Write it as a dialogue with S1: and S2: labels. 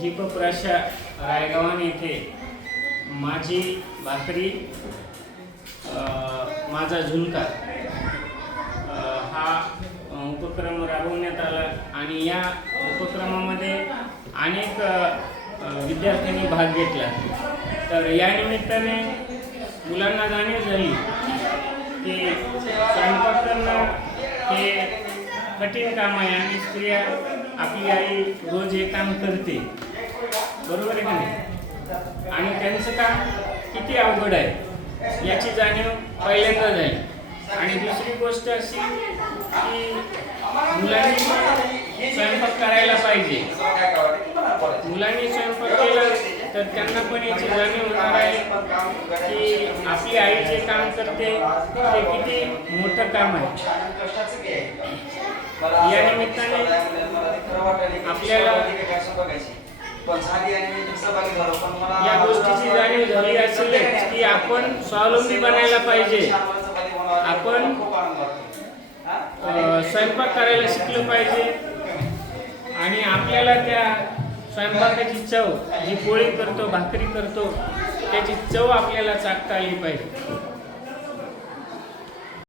S1: जीपप्राशा रायगावान येथे माझी भाकरी माझा झुणका हा उपक्रम राबवण्यात आला आणि या उपक्रमामध्ये अनेक विद्यार्थ्यांनी भाग घेतला. तर या निमित्ताने मुलांना जाणीव झाली की स्वयंपाक करणं हे कठीण काम आहे आणि स्त्रिया आपली आई रोज हे काम करते. बरोबर आहे का नाही? आणि त्यांचं काम किती अवघड आहे याची जाणीव पहिल्यांदा जाईल आणि दुसरी गोष्ट अशी की मुलांनी स्वयंपाक करायला पाहिजे. मुलांनी स्वयंपाक केला तर त्यांना पण याची जाणीव होणार आहे की आपली आई जे काम करते ते किती मोठं काम आहे.
S2: या निमित्ताने
S1: आपल्याला
S2: या गोष्टीची जाणीव झाली असेलच की आपण स्वावलंबी बनायला पाहिजे. आपण
S1: स्वयंपाक करायला शिकलं पाहिजे. आणि आपल्याला त्या स्वयंपाकाची चव जी पोळी करतो भाकरी करतो त्याची चव आपल्याला चाकता आली पाहिजे.